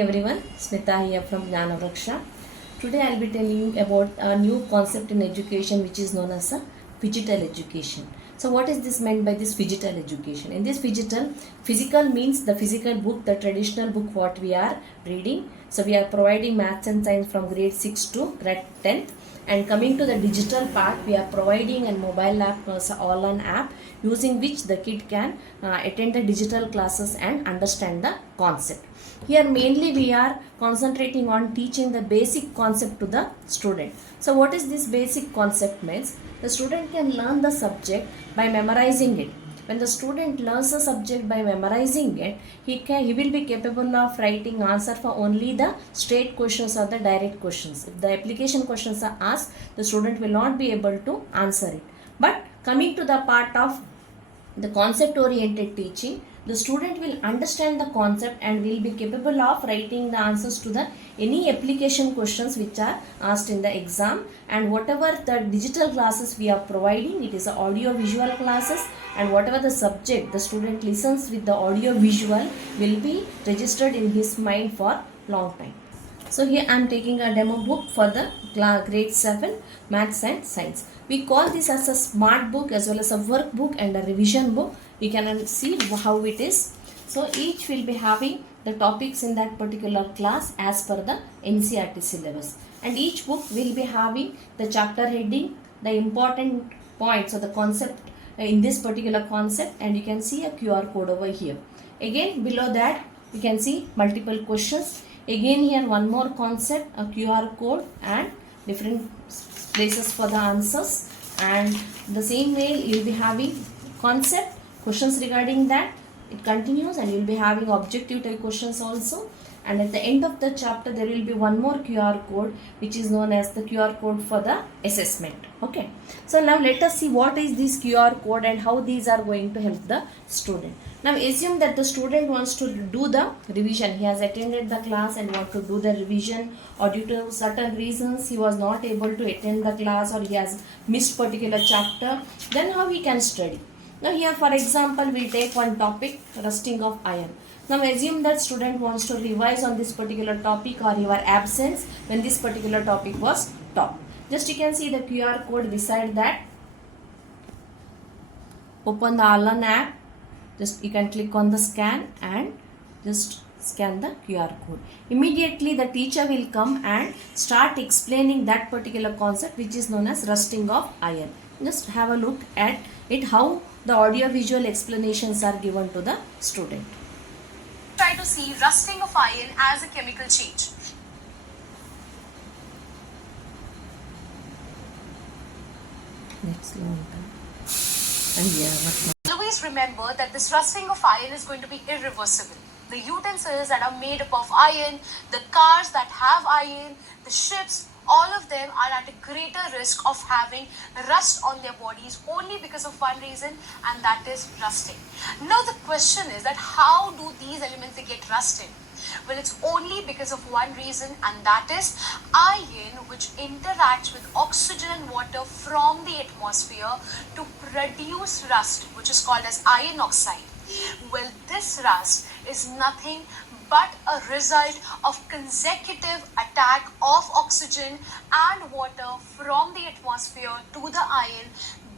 Everyone, Smita here from Jnanavraksha. Today I'll be telling you about a new concept in education which is known as a phygital education. So what is this meant by this phygital education? In this physical means the physical book, the traditional book what we are reading. So we are providing maths and science from grade 6 to grade 10th. And coming to the digital part, we are providing a mobile app, all-on app using which the kid can attend the digital classes and understand the concept. Here mainly we are concentrating on teaching the basic concept to the student. So what is this basic concept means? The student can learn the subject by memorizing it. When the student learns a subject by memorizing it, he will be capable of writing answer for only the straight questions or the direct questions. If the application questions are asked, the student will not be able to answer it. But coming to the part of the concept oriented teaching, the student will understand the concept and will be capable of writing the answers to the any application questions which are asked in the exam. And whatever the digital classes we are providing, it is a audio visual classes, and whatever the subject the student listens with the audio visual will be registered in his mind for long time. So here I am taking a demo book for the grade 7 maths and science. We call this as a smart book as well as a workbook and a revision book. We can see how it is. So each will be having the topics in that particular class as per the NCERT syllabus. And each book will be having the chapter heading, the important points of the concept in this particular concept, and you can see a QR code over here. Again below that you can see multiple questions. Again here one more concept, a QR code and different places for the answers, and the same way you will be having concept, questions regarding that. It continues and you will be having objective type questions also, and at the end of the chapter there will be one more QR code which is known as the QR code for the assessment. Okay, so now let us see what is this QR code and how these are going to help the student. Now assume that the student wants to do the revision. He has attended the class and want to do the revision, or due to certain reasons he was not able to attend the class, or he has missed particular chapter. Then how he can study? Now here for example we take one topic, rusting of iron. Now assume that student wants to revise on this particular topic, or you are absent when this particular topic was taught. Just you can see the QR code beside that. Open the All-on app. Just you can click on the scan and just scan the QR code. Immediately the teacher will come and start explaining that particular concept which is known as rusting of iron. Just have a look at it, how the audio visual explanations are given to the student. Try to see rusting of iron as a chemical change. Next long time. And yeah, Always remember that this rusting of iron is going to be irreversible. The utensils that are made up of iron, the cars that have iron, the ships, all of them are at a greater risk of having rust on their bodies only because of one reason, and that is rusting. Now the question is that how do these elements get rusted? Well, it's only because of one reason, and that is iron, which interacts with oxygen and water from the atmosphere to produce rust, which is called as iron oxide. Well, this rust is nothing but a result of consecutive attack of oxygen and water from the atmosphere to the iron,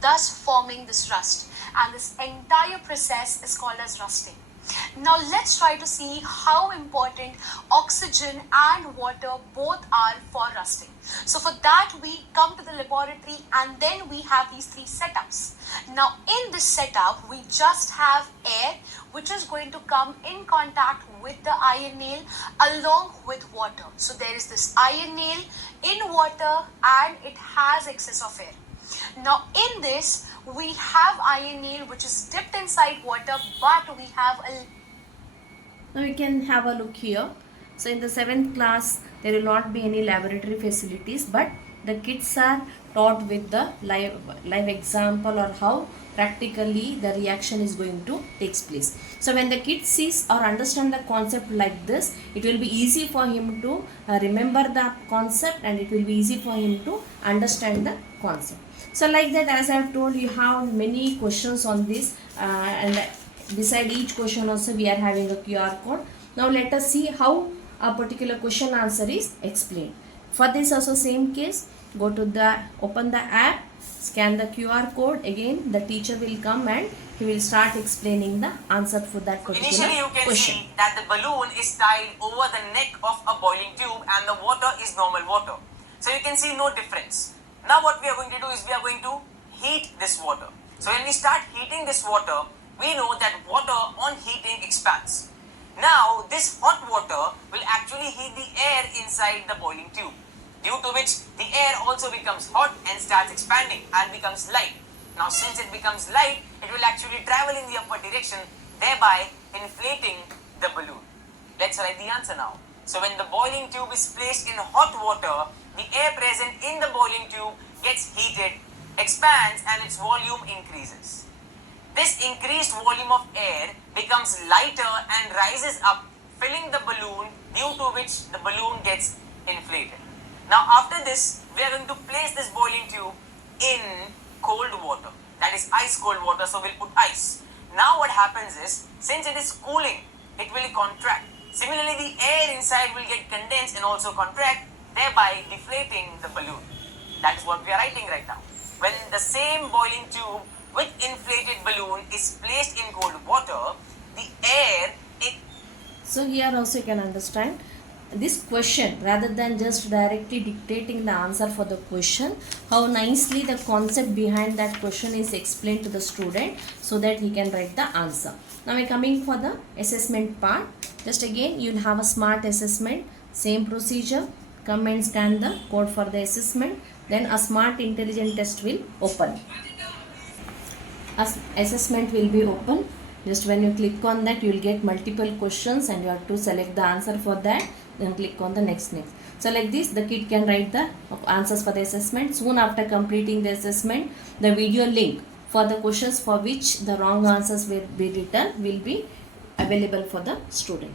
thus forming this rust. And this entire process is called as rusting. Now let's try to see how important oxygen and water both are for rusting. So for that we come to the laboratory, and then we have these three setups. Now in this setup we just have air which is going to come in contact with the iron nail along with water. So there is this iron nail in water and it has excess of air. Now in this we have iron nail which is dipped inside water, but we have a... now we can have a look here. So in the 7th class there will not be any laboratory facilities, but the kids are taught with the live example, or how practically the reaction is going to take place. So when the kid sees or understand the concept like this, it will be easy for him to remember the concept, and it will be easy for him to understand the concept. So like that, as I have told you, have many questions on this, and beside each question also we are having a QR code. Now let us see how a particular question answer is explained. For this also same case, go to the, open the app, scan the QR code. Again, the teacher will come and he will start explaining the answer for that particular Initially, you can question. see that the balloon is tied over the neck of a boiling tube and the water is normal water. So you can see no difference. Now what we are going to do is we are going to heat this water. So when we start heating this water, we know that water on heating expands. Now this hot water will actually heat the air inside the boiling tube, due to which the air also becomes hot and starts expanding and becomes light. Now since it becomes light, it will actually travel in the upward direction, thereby inflating the balloon. Let's write the answer now. So when the boiling tube is placed in hot water, the air present in the boiling tube gets heated, expands, and its volume increases. This increased volume of air becomes lighter and rises up, filling the balloon, due to which the balloon gets inflated. Now after this, we are going to place this boiling tube in cold water, that is ice cold water, so we'll put ice. Now what happens is, since it is cooling, it will contract. Similarly, the air inside will get condensed and also contract, thereby deflating the balloon. That is what we are writing right now. When the same boiling tube with inflated balloon is placed in cold water, the air, So here also you can understand this question, rather than just directly dictating the answer for the question, how nicely the concept behind that question is explained to the student so that he can write the answer. Now we are coming for the assessment part. Just again you will have a smart assessment, same procedure, come and scan the code for the assessment, then a smart intelligent test will open. Assessment will be open. Just when you click on that, you will get multiple questions and you have to select the answer for that, then click on the next. So like this, the kid can write the answers for the assessment. Soon after completing the assessment, the video link for the questions for which the wrong answers will be written will be available for the student.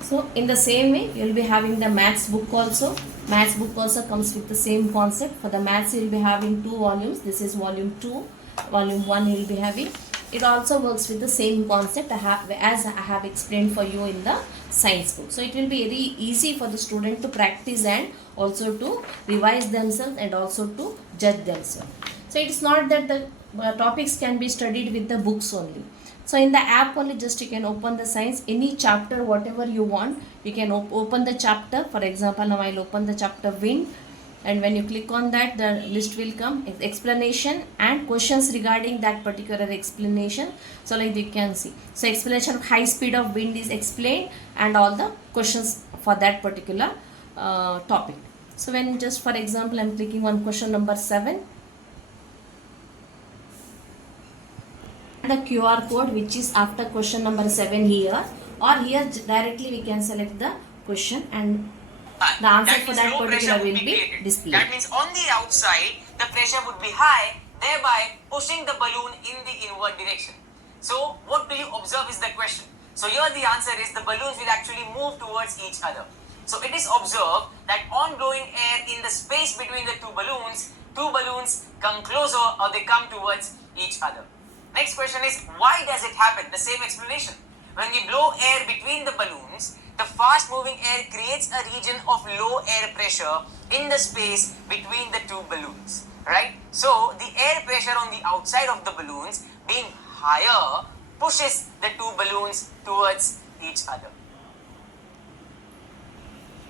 So in the same way, you will be having the maths book also. Maths book also comes with the same concept. For the maths, you will be having 2 volumes. This is volume 2. Volume 1 you will be having. It also works with the same concept as I have explained for you in the science book. So it will be very easy for the student to practice and also to revise themselves and also to judge themselves. So it is not that the topics can be studied with the books only. So in the app only, just you can open the science, any chapter whatever you want, you can open the chapter. For example, now I will open the chapter wind, and when you click on that, the list will come, explanation and questions regarding that particular explanation. So like you can see, so explanation of high speed of wind is explained and all the questions for that particular topic. So when just for example I am clicking on question number 7, the QR code which is after question number 7 here, or here directly we can select the question and the answer for that particular will be displayed. That means on the outside, the pressure would be high, thereby pushing the balloon in the inward direction. So what do you observe is the question. So here the answer is the balloons will actually move towards each other. So it is observed that on blowing air in the space between the two balloons come closer or they come towards each other. Next question is, why does it happen? The same explanation. When we blow air between the balloons, the fast moving air creates a region of low air pressure in the space between the two balloons, right? So the air pressure on the outside of the balloons being higher pushes the two balloons towards each other.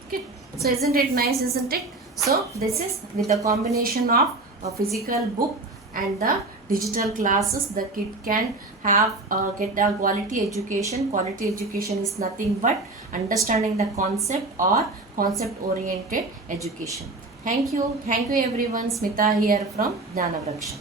Okay. So isn't it nice, isn't it? So this is with the combination of a physical book and the digital classes, the kid can have get a quality education. Quality education is nothing but understanding the concept or concept oriented education. Thank you everyone. Smita here from Jnana Vraksha.